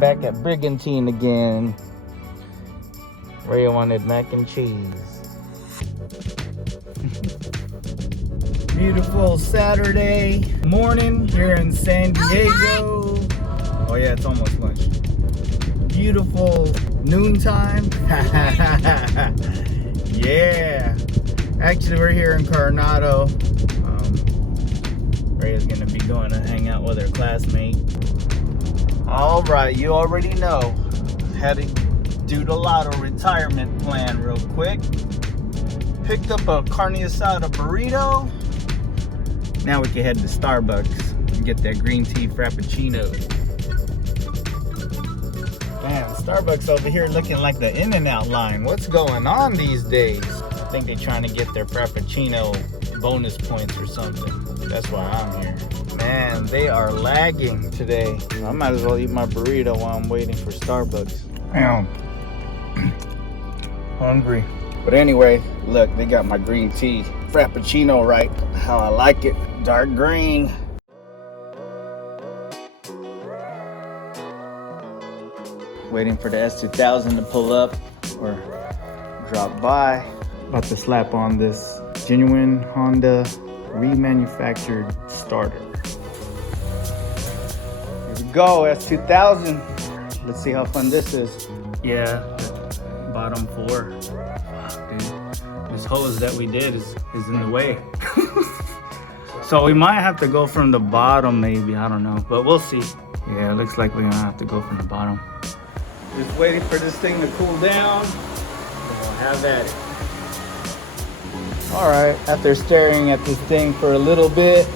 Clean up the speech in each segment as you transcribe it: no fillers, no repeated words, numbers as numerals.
back at Brigantine again. Ray wanted mac and cheese. Beautiful Saturday morning here in San Diego. Oh yeah, it's almost lunch. Beautiful noontime. Yeah. Actually, we're here in Coronado. Ray is gonna be going to hang out with her classmate. All right, you already know. Had to do the lotto retirement plan real quick. Picked up a carne asada burrito. Now we can head to Starbucks and get that green tea frappuccino. Man, Starbucks over here looking like the In-N-Out line. What's going on these days? I think they're trying to get their frappuccino bonus points or something. That's why I'm here. Man, they are lagging today. I might as well eat my burrito while I'm waiting for Starbucks. Damn. Hungry. But anyway, look, they got my green tea frappuccino right how I like it. Dark green. Waiting for the S2000 to pull up or drop by. About to slap on this genuine Honda remanufactured starter. Here we go, S2000. Let's see how fun this is. Yeah, bottom four. Fuck, dude. This hose that we did is in the way. So we might have to go from the bottom maybe, I don't know, but we'll see. Yeah, it looks like we're gonna have to go from the bottom. Just waiting for this thing to cool down. We'll have at it. All right, after staring at this thing for a little bit,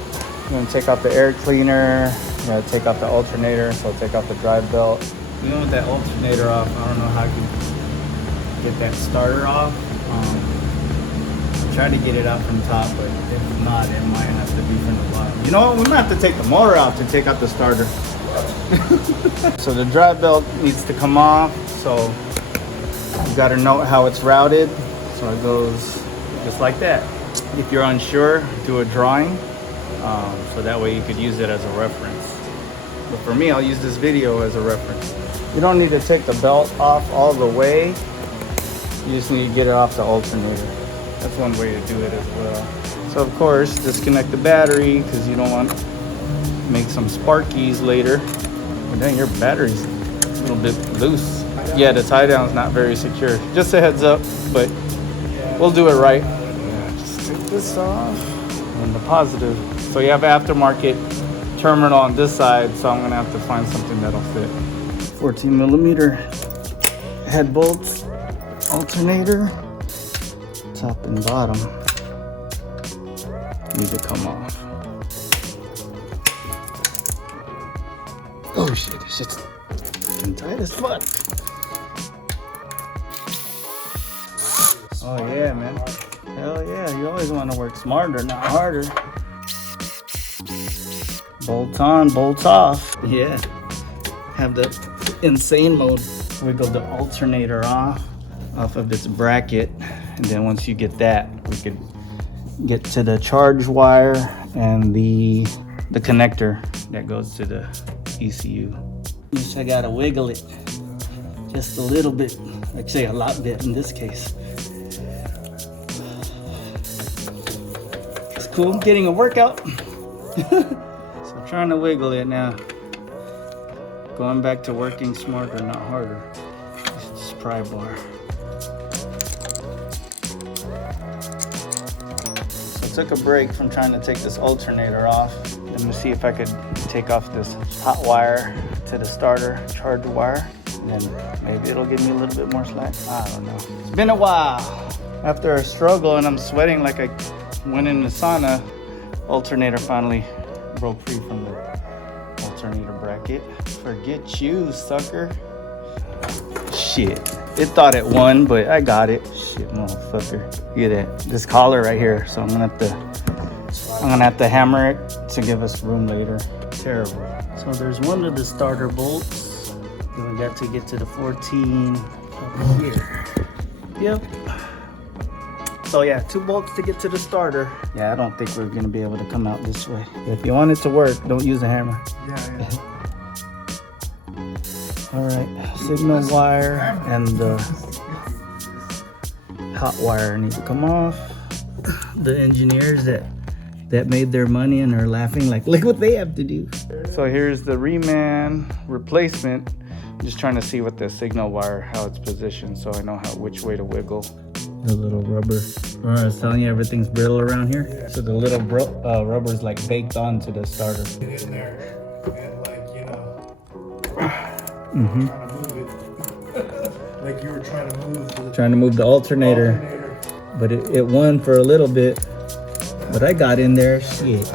I'm gonna take out the air cleaner. I'm gonna take out the alternator, so I'll take out the drive belt. Even with that alternator off, I don't know how I can get that starter off. I tried to get it out from top, but if not, it might have to be from the bottom. You know what? We might have to take the motor out to take out the starter. So the drive belt needs to come off. So you got to note how it's routed. So it goes just like that. If you're unsure, do a drawing. So that way you could use it as a reference. But for me, I'll use this video as a reference. You don't need to take the belt off all the way. You just need to get it off the alternator. That's one way to do it as well. So of course, disconnect the battery because you don't want to make some sparkies later. But then your battery's a little bit loose. Yeah, the tie down is not very secure. Just a heads up, but we'll do it right. Just take this off and the positive. So you have aftermarket terminal on this side, so I'm gonna have to find something that'll fit. 14 millimeter head bolts, alternator, top and bottom need to come off. Oh shit, this shit's fucking tight as fuck. Oh yeah, man. Hell yeah, you always want to work smarter, not harder. Bolt on, bolt off. Yeah. Have the insane mode. Wiggle the alternator off of its bracket. And then once you get that, we could get to the charge wire and the connector that goes to the ECU. Just I gotta wiggle it just a little bit. I'd say a lot bit in this case. It's cool, getting a workout. So I'm trying to wiggle it now. Going back to working smarter, not harder. This pry bar. So I took a break from trying to take this alternator off. Let me see if I could take off this hot wire to the starter, charge wire. And then maybe it'll give me a little bit more slack. I don't know. It's been a while. After a struggle and I'm sweating like I went in the sauna, alternator finally broke free from the alternator bracket. Forget you, sucker. Shit. It thought it won, but I got it. Shit, motherfucker. Look at that. This collar right here. So I'm gonna have to hammer it to give us room later. Terrible. So there's one of the starter bolts. Then we got to get to the 14 up here. Yep. So yeah, 2 bolts to get to the starter. Yeah, I don't think we're gonna be able to come out this way. If you want it to work, don't use a hammer. Yeah. All right, signal wire and the hot wire need to come off. The engineers that made their money and are laughing like, look what they have to do. So here's the reman replacement. I'm just trying to see what the signal wire, how it's positioned, so I know which way to wiggle. The little rubber. Remember I was telling you everything's brittle around here? Yeah. So the little rubber's like baked onto the starter. Get in there and like, you know, Mm-hmm. trying to move it. Like you were trying to move the alternator. But it won for a little bit. But I got in there, shit.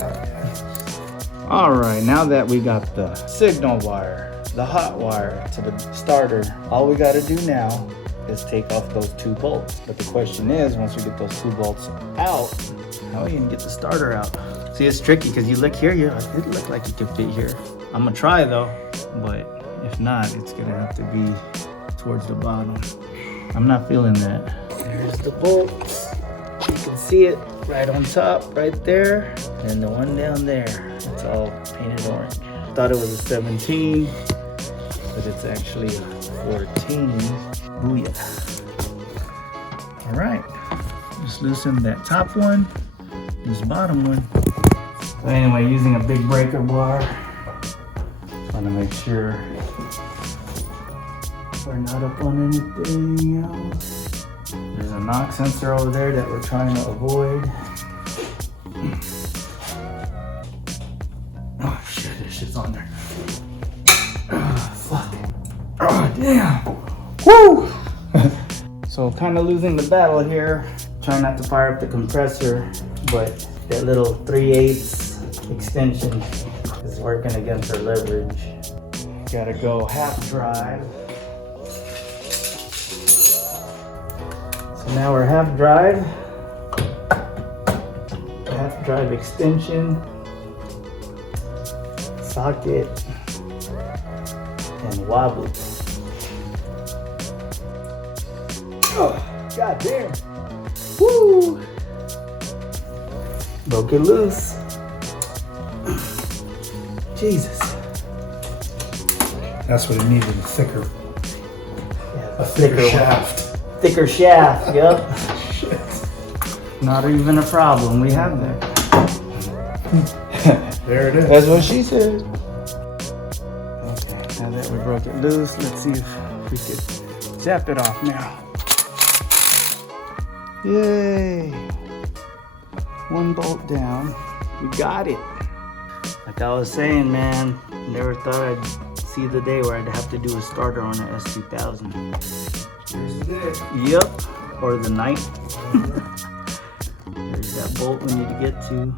All right, now that we got the signal wire, the hot wire to the starter, all we gotta do now is take off those 2 bolts. But the question is, once we get those 2 bolts out, how are you gonna get the starter out? See, it's tricky because you look here, it look like you can fit here. I'm gonna try though, but if not, it's gonna have to be towards the bottom. I'm not feeling that. There's the bolts. You can see it right on top, right there, and the one down there. It's all painted orange. Thought it was a 17, but it's actually a 14. Booyah. All right, just loosen that top one, this bottom one. So anyway, using a big breaker bar, trying to make sure we're not up on anything else. There's a knock sensor over there that we're trying to avoid. Oh shit, this shit's on there. Oh, fuck. Oh damn. Woo! So kind of losing the battle here. Trying not to fire up the compressor, but that little 3/8 extension is working against our leverage. Gotta go half drive. So now we're half drive extension, socket, and wobbly. Oh, god damn. Woo! Broke it loose. Jesus. That's what it needed, a thicker shaft. Thicker shaft, yep. Shit. Not even a problem, we have that. There it is. That's what she said. Okay, now that we broke it loose, let's see if we could zap it off now. Yay! 1 bolt down. We got it. Like I was saying, man, never thought I'd see the day where I'd have to do a starter on an S2000. Here's the day. Yep, or the night. There's that bolt we need to get to.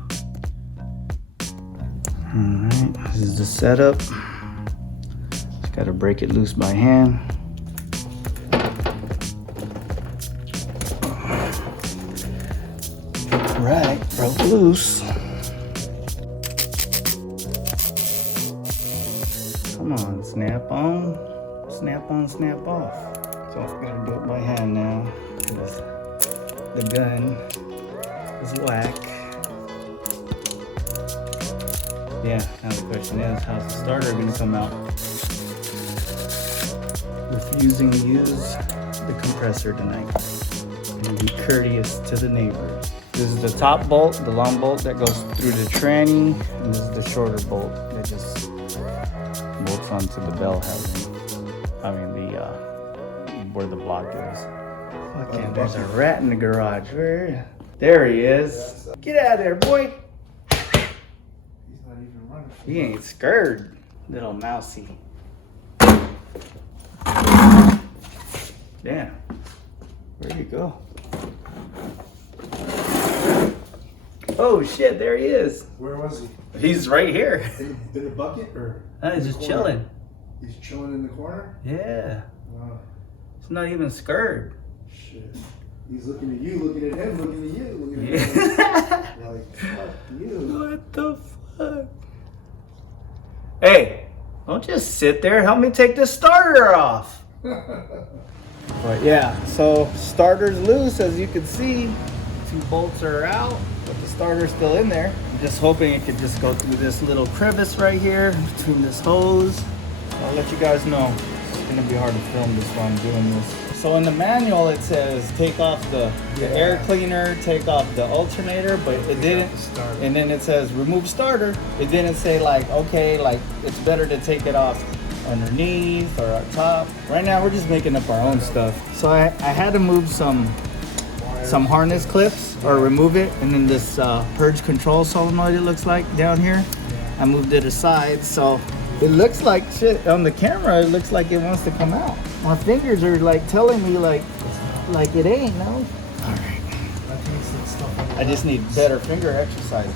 Alright, this is the setup. Just gotta break it loose by hand. Right, broke loose. Come on, snap on, snap off. So I gotta do it by hand now because the gun is whack. Yeah, now the question is, how's the starter gonna come out? Refusing to use the compressor tonight. And be courteous to the neighbors. This is the top bolt, the long bolt that goes through the tranny, and this is the shorter bolt that just bolts onto the bell housing. I mean where the block is. Fucking, there's a rat in the garage. Where? There he is. Get out of there, boy. He's not even running. He ain't scared, little mousy. Damn. Where'd he go? Oh shit, there he is. Where was he? He's right here. In the bucket or? He's just chilling. He's chilling in the corner? Yeah. Wow. He's not even scared. Shit. He's looking at you, looking at him, looking at you, looking at him. Like, fuck you. What the fuck? Hey, don't just sit there. Help me take the starter off. But yeah, so starter's loose, as you can see. 2 bolts are out, but the starter's still in there. I'm just hoping it could just go through this little crevice right here between this hose. I'll let you guys know. gonna be hard to film this while I'm doing this. So in the manual it says take off the air cleaner, take off the alternator, but it didn't. And then it says remove starter. It didn't say like, okay, like it's better to take it off underneath or up top. Right now we're just making up our own stuff. So I had to move some harness clips or remove it, and then this purge control solenoid it looks like down here. I moved it aside, so it looks like shit on the camera. It looks like it wants to come out. My fingers are like telling me like it ain't. No. All right. I just need better finger exercise.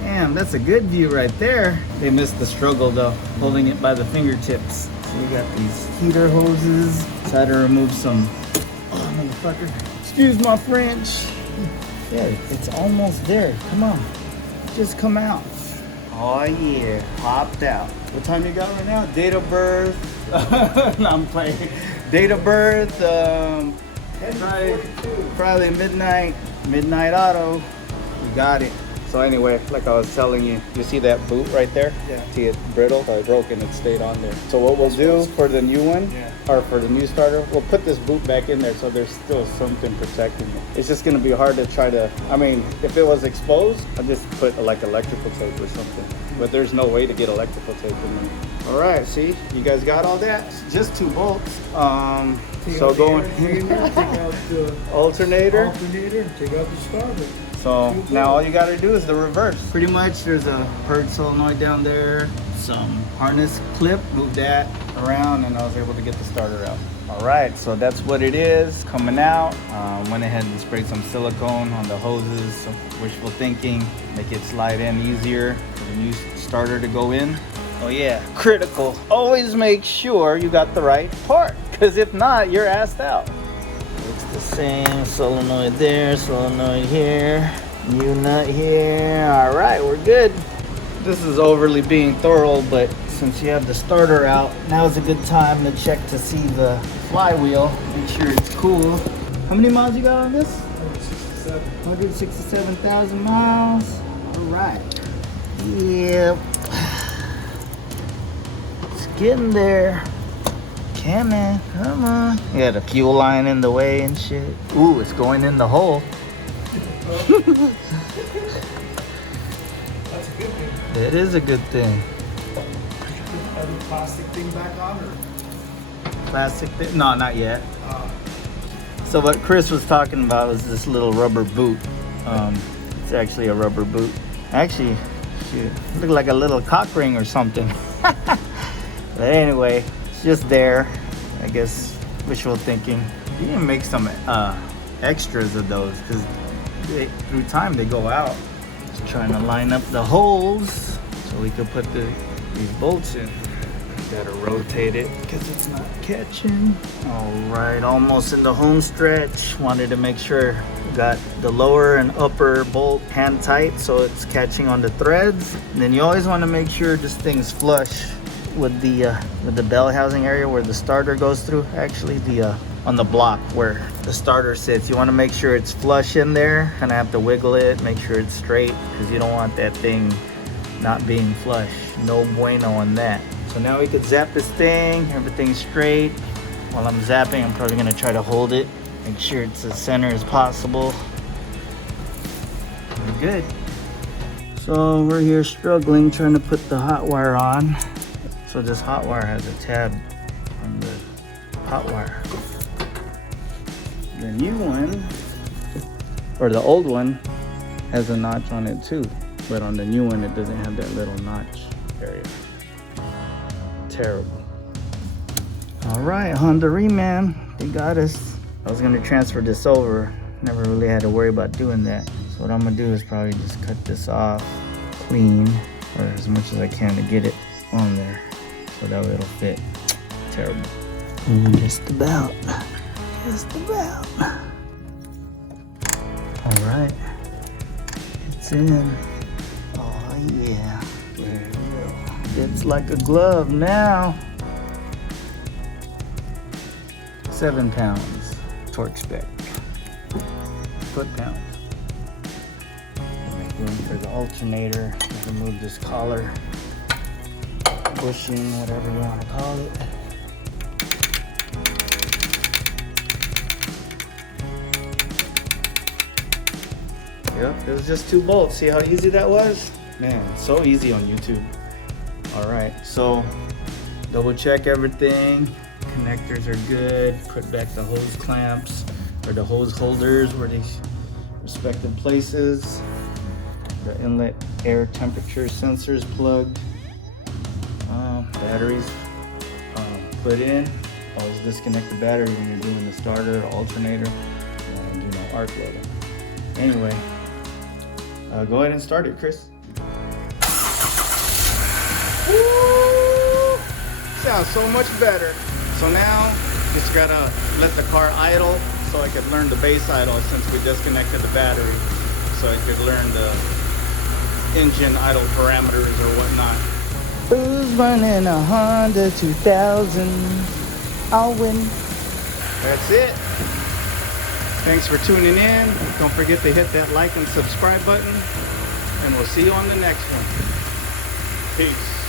Damn, that's a good view right there. They missed the struggle though, holding it by the fingertips. So we got these heater hoses. Try to remove some. Oh, motherfucker. Excuse my French. Yeah, it's almost there. Come on, just come out. Oh yeah, popped out. What time you got right now? Date of birth. No, I'm playing. Date of birth. Friday midnight auto. We got it. So anyway, like I was telling you, you see that boot right there? Yeah. See it's brittle, so I broke and it stayed on there. So what we'll do for the new one, or for the new starter, we'll put this boot back in there so there's still something protecting it. It's just gonna be hard to try to, I mean, if it was exposed, I'd just put like electrical tape or something. But there's no way to get electrical tape in there. All right, see, you guys got all that? Just 2 bolts. So going, take out the alternator, take out the starter. So now all you gotta do is the reverse. Pretty much there's a purge solenoid down there, some harness clip, move that around, and I was able to get the starter out. All right, so that's what it is coming out. Went ahead and sprayed some silicone on the hoses, some wishful thinking, make it slide in easier for the new starter to go in. Oh yeah, critical. Always make sure you got the right part, because if not, you're assed out. It's the same solenoid there, solenoid here, new nut here. All right, we're good. This is overly being thorough, but since you have the starter out, now is a good time to check to see the flywheel. Make sure it's cool. How many miles you got on this? 167,000 miles. All right. Yep. It's getting there. Come on, come on. You got a fuel line in the way and shit. Ooh, it's going in the hole. That's a good thing. It is a good thing. Are the plastic thing back on or? Plastic thing? No, not yet. So what Chris was talking about was this little rubber boot. It's actually a rubber boot. Actually, shoot, it looked like a little cock ring or something. But anyway, it's just there. I guess wishful thinking. You can make some extras of those because through time they go out. Just trying to line up the holes so we could put these bolts in. Gotta rotate it because it's not catching. All right, almost in the home stretch. Wanted to make sure we got the lower and upper bolt hand tight so it's catching on the threads. And then you always want to make sure this thing's flush with the bell housing area where the starter goes through. Actually, on the block where the starter sits, you want to make sure it's flush in there. Kind of have to wiggle it, make sure it's straight because you don't want that thing not being flush. No bueno on that. So now we could zap this thing, everything's straight. While I'm zapping, I'm probably gonna try to hold it, make sure it's as center as possible. We're good. So we're here struggling, trying to put the hot wire on. So this hot wire has a tab on the hot wire. The new one, or the old one, has a notch on it too. But on the new one, it doesn't have that little notch area. Terrible. All right, Honda Reman, they got us. I was gonna transfer this over. Never really had to worry about doing that. So what I'm gonna do is probably just cut this off clean, or as much as I can to get it on there, so that way it'll fit. Terrible. Just about. Just about. All right, it's in. Oh yeah. There we go. It's like a glove now. 7 pounds torque spec. Foot-pounds. Make room for the alternator. Remove this collar, bushing, whatever you want to call it. Yep, it was just 2 bolts. See how easy that was? Man, so easy on YouTube. All right, so double check everything. Connectors are good. Put back the hose clamps or the hose holders where they respective places. The inlet air temperature sensors plugged. Batteries put in. Always disconnect the battery when you're doing the starter or alternator and do no arc welding. Anyway, go ahead and start it, Chris. Woo! Sounds so much better. So now, just gotta let the car idle so I could learn the base idle since we disconnected the battery. So I could learn the engine idle parameters or whatnot. Who's running a Honda 2000? I'll win. That's it. Thanks for tuning in. Don't forget to hit that like and subscribe button. And we'll see you on the next one. Peace.